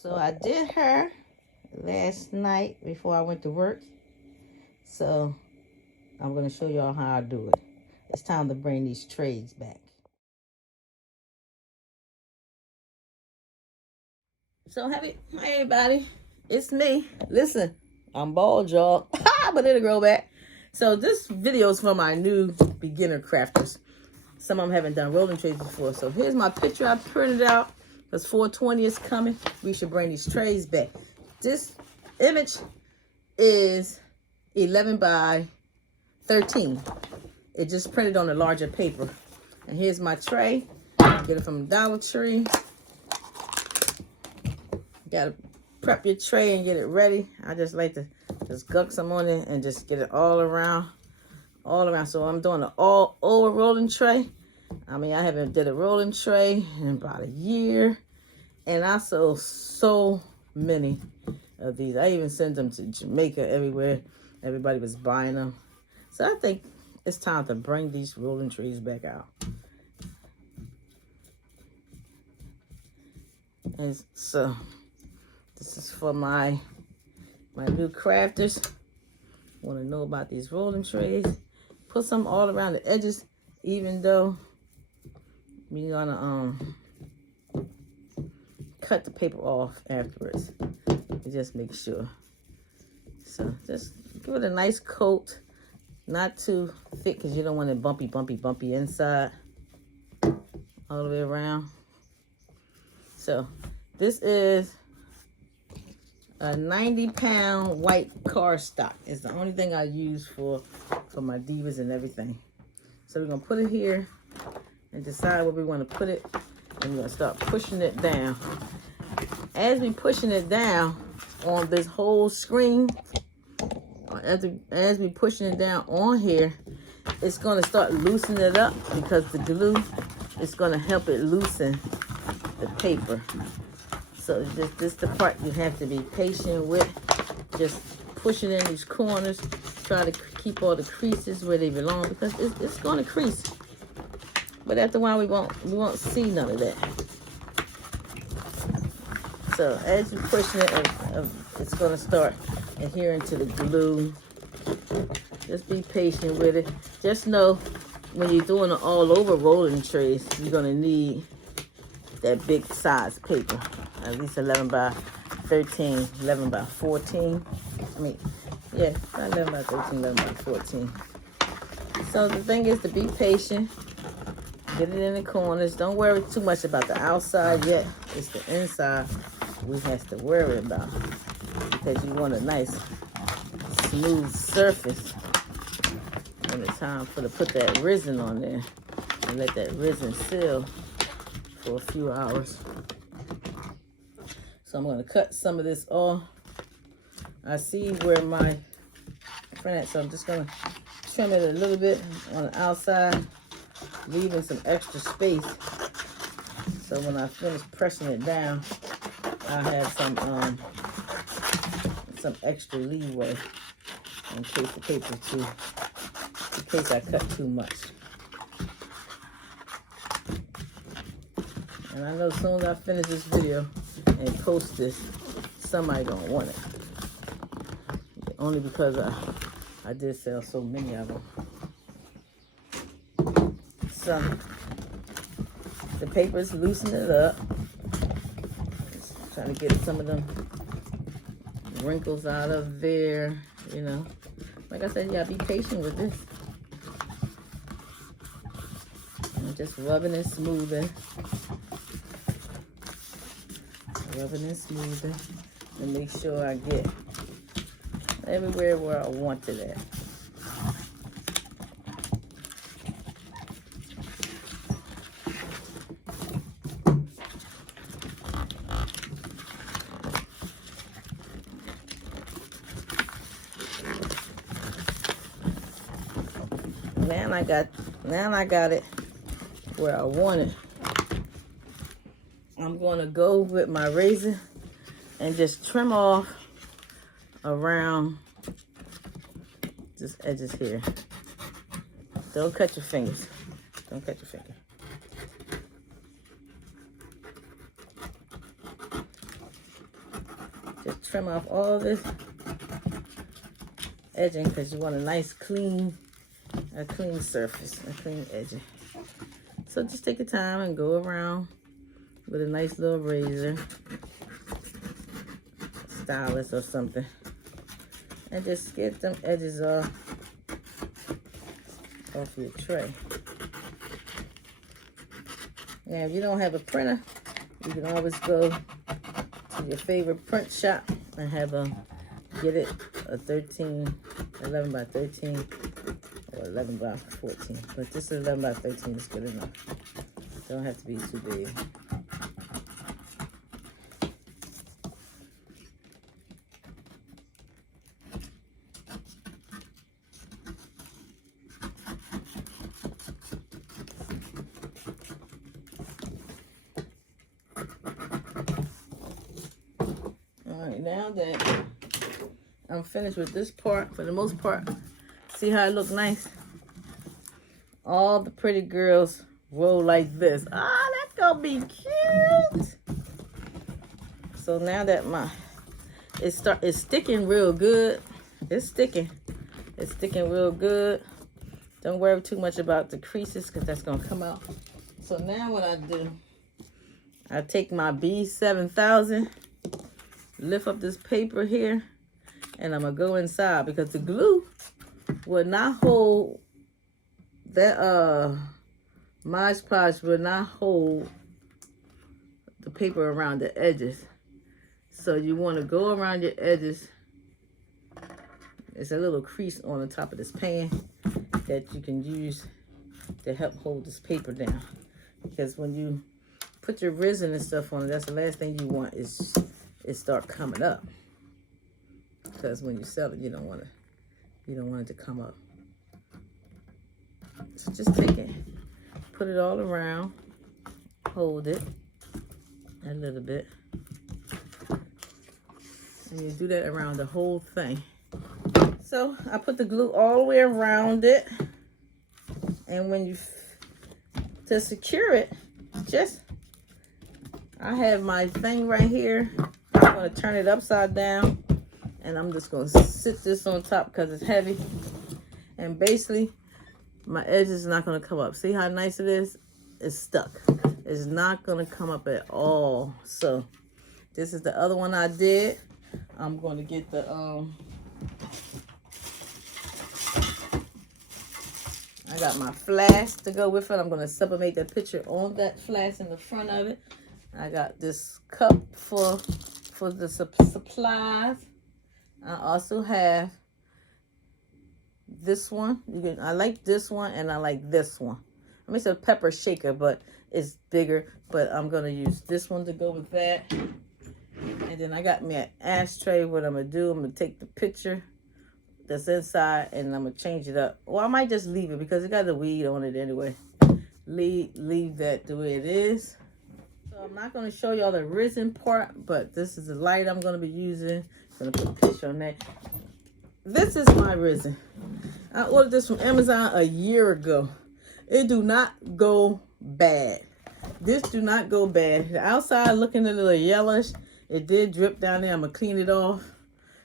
So I did her last night before I went to work. So I'm going to show y'all how I do it. It's time to bring these trays back. So hey everybody, it's me. Listen, I'm bald, y'all, but it'll grow back. So this video is for my new beginner crafters. Some of them haven't done rolling trays before. So here's my picture I printed out because 420 is coming. We should bring these trays back. This image is 11 by 13. It just printed on a larger paper. And here's my tray. Get it from Dollar Tree. Gotta prep your tray and get it ready. I just like to just gunk some on it and just get it all around. So I'm doing an all over rolling tray. I mean, I haven't did a rolling tray in about a year. And I sold so many of these. I even sent them to Jamaica everywhere. Everybody was buying them. So I think it's time to bring these rolling trays back out. And so this is for my new crafters. Want to know about these rolling trays. Put some all around the edges, even though we're gonna cut the paper off afterwards. Just make sure. So just give it a nice coat, not too thick because you don't want it bumpy inside all the way around. So this is a 90-pound white cardstock. It's the only thing I use for my divas and everything. So we're gonna put it here and decide where we want to put it, and we're gonna start pushing it down. As we pushing it down on this whole screen, as we pushing it down on here, it's gonna start loosening it up because the glue is gonna help it loosen the paper. So this the part you have to be patient with. Just pushing in these corners. Try to keep all the creases where they belong because it's gonna crease. But after a while we won't see none of that. So as you're pushing it, it's gonna start adhering to the glue. Just be patient with it. Just know when you're doing an all over rolling trays, you're gonna need that big size paper. At least 11 by 13, 11 by 14. I mean, yeah, not 11 by 13, 11 by 14. So the thing is to be patient. Get it in the corners. Don't worry too much about the outside yet. It's the inside we have to worry about. Because you want a nice, smooth surface. When it's time to put that resin on there. And let that resin seal for a few hours. So I'm going to cut some of this off. I see where my print at, so I'm just going to trim it a little bit on the outside, leaving some extra space. So when I finish pressing it down, I have some extra leeway in case the paper in case I cut too much. And I know as soon as I finish this video and post this, somebody gonna want it. Only because I did sell so many of them. So the paper's loosening it up. Just trying to get some of them wrinkles out of there, you know. Like I said, you gotta be patient with this. I'm just rubbing and smoothing. Rubbing and smoothing and make sure I get everywhere where I want it at. Now I got it where I want it. I'm gonna go with my razor and just trim off around just edges here. Don't cut your fingers. Don't cut your finger. Just trim off all this edging because you want a nice clean surface, a clean edging. So just take your time and go around with a nice little razor, stylus or something, and just get them edges off your tray. Now, if you don't have a printer, you can always go to your favorite print shop and have get it a 11 by 13 or 11 by 14. But this is 11 by 13 is good enough. Don't have to be too big. Now that I'm finished with this part, for the most part, see how it look nice? All the pretty girls roll like this. Ah, that's gonna be cute. So now that it's sticking real good. It's sticking real good. Don't worry too much about the creases because that's gonna come out. So now what I do, I take my B7000, lift up this paper here, and I'm gonna go inside because the glue will not hold that Mod Podge will not hold the paper around the edges. So you want to go around your edges. There's a little crease on the top of this pan that you can use to help hold this paper down, because when you put your resin and stuff on it, that's the last thing you want is it start coming up, because when you sell it, you don't want it to come up. So just take it, put it all around, hold it a little bit, and you do that around the whole thing. So I put the glue all the way around it, and when to secure it, I have my thing right here. I'm going to turn it upside down, and I'm just going to sit this on top because it's heavy. And basically, my edge is not going to come up. See how nice it is? It's stuck. It's not going to come up at all. So this is the other one I did. I'm going to get the I got my flask to go with it. I'm going to sublimate that picture on that flask in the front of it. I got this cup for the supplies. I also have this one. I like this one, and I like this one. I mean, it's a pepper shaker, but it's bigger. But I'm going to use this one to go with that. And then I got me an ashtray. What I'm going to do, I'm going to take the picture that's inside, and I'm going to change it up. Or I might just leave it because it got the weed on it anyway. Leave that the way it is. So I'm not going to show y'all the resin part, but this is the light I'm going to be using. I'm going to put a picture on that. This is my resin. I ordered this from Amazon a year ago. It do not go bad. This do not go bad. The outside looking a little yellowish. It did drip down there. I'm going to clean it off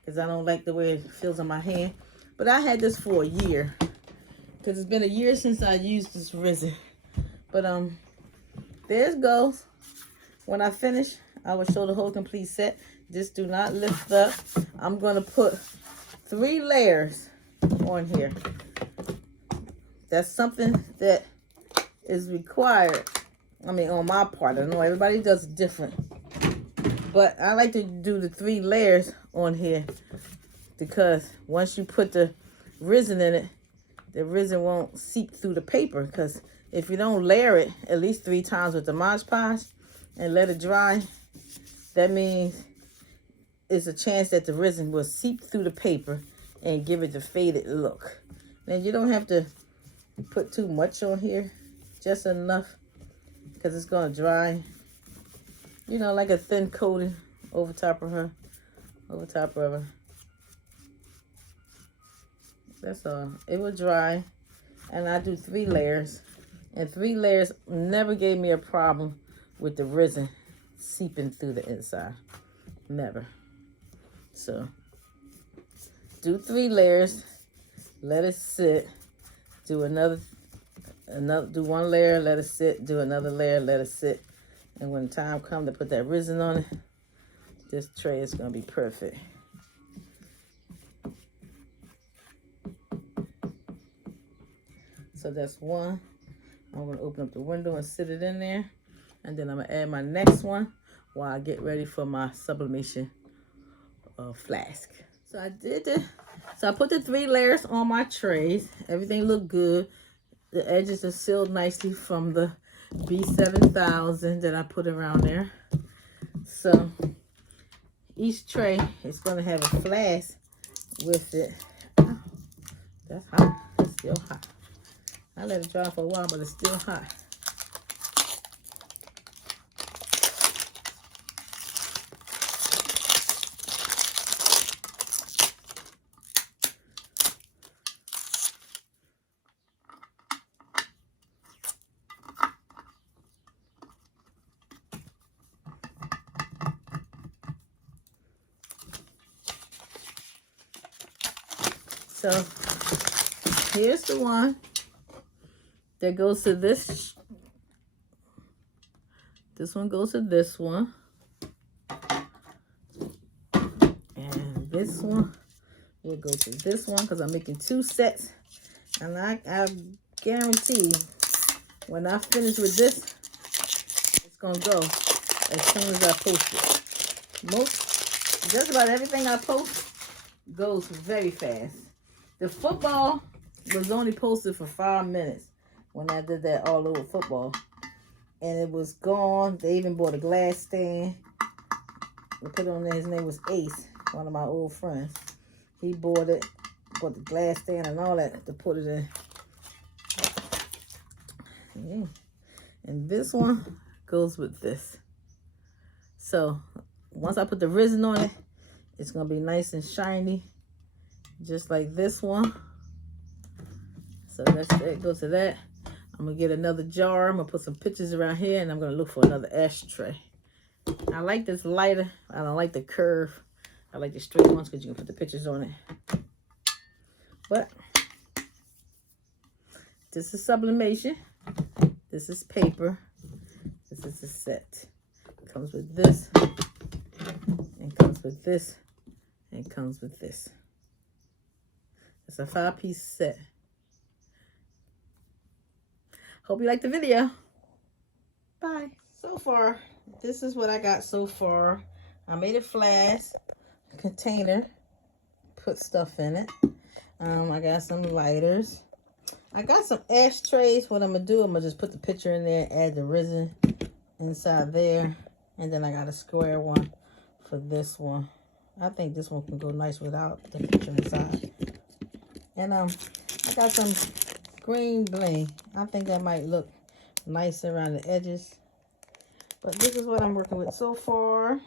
because I don't like the way it feels on my hand. But I had this for a year because it's been a year since I used this resin. But there it goes. When I finish, I will show the whole complete set. Just do not lift up. I'm going to put 3 layers on here. That's something that is required. I mean, on my part. I know everybody does it different. But I like to do the 3 layers on here because once you put the resin in it, the resin won't seep through the paper. Because if you don't layer it at least 3 times with the Mod Podge and let it dry, that means it's a chance that the resin will seep through the paper and give it the faded look. Then you don't have to put too much on here, just enough, because it's going to dry. You know, like a thin coating over top of her. That's all. It will dry. And I do 3 layers. And 3 layers never gave me a problem with the resin seeping through the inside. Never. So do 3 layers, let it sit, do do 1 layer, let it sit, do another layer, let it sit. And when time comes to put that resin on it, this tray is gonna be perfect. So that's 1. I'm gonna open up the window and sit it in there. And then I'm gonna add my next one while I get ready for my sublimation flask. So I did it. So I put the 3 layers on my trays. Everything looked good. The edges are sealed nicely from the B7000 that I put around there. So each tray is gonna have a flask with it. Oh, that's hot. It's still hot. I let it dry for a while, but it's still hot. So here's the one that goes to this. This one goes to this one. And this one will go to this one because I'm making 2 sets. And I guarantee when I finish with this, it's going to go as soon as I post it. Just about everything I post goes very fast. The football was only posted for 5 minutes when I did that all over football. And it was gone. They even bought a glass stand. They put on there, his name was Ace, one of my old friends. He bought it, bought the glass stand and all that to put it in. Yeah. And this one goes with this. So once I put the resin on it, it's going to be nice and shiny. Just like this one. So that goes to that. I'm going to get another jar. I'm going to put some pictures around here. And I'm going to look for another ashtray. I like this lighter. I don't like the curve. I like the straight ones because you can put the pictures on it. But this is sublimation. This is paper. This is a set. It comes with this. And comes with this. And comes with this. It's a 5-piece set. Hope you liked the video. Bye. So far, this is what I got so far. I made a flask, container, put stuff in it. I got some lighters. I got some ashtrays. What I'm going to do, I'm going to just put the picture in there, add the resin inside there. And then I got a square one for this one. I think this one can go nice without the picture inside. And I got some green bling. I think that might look nice around the edges. But this is what I'm working with so far.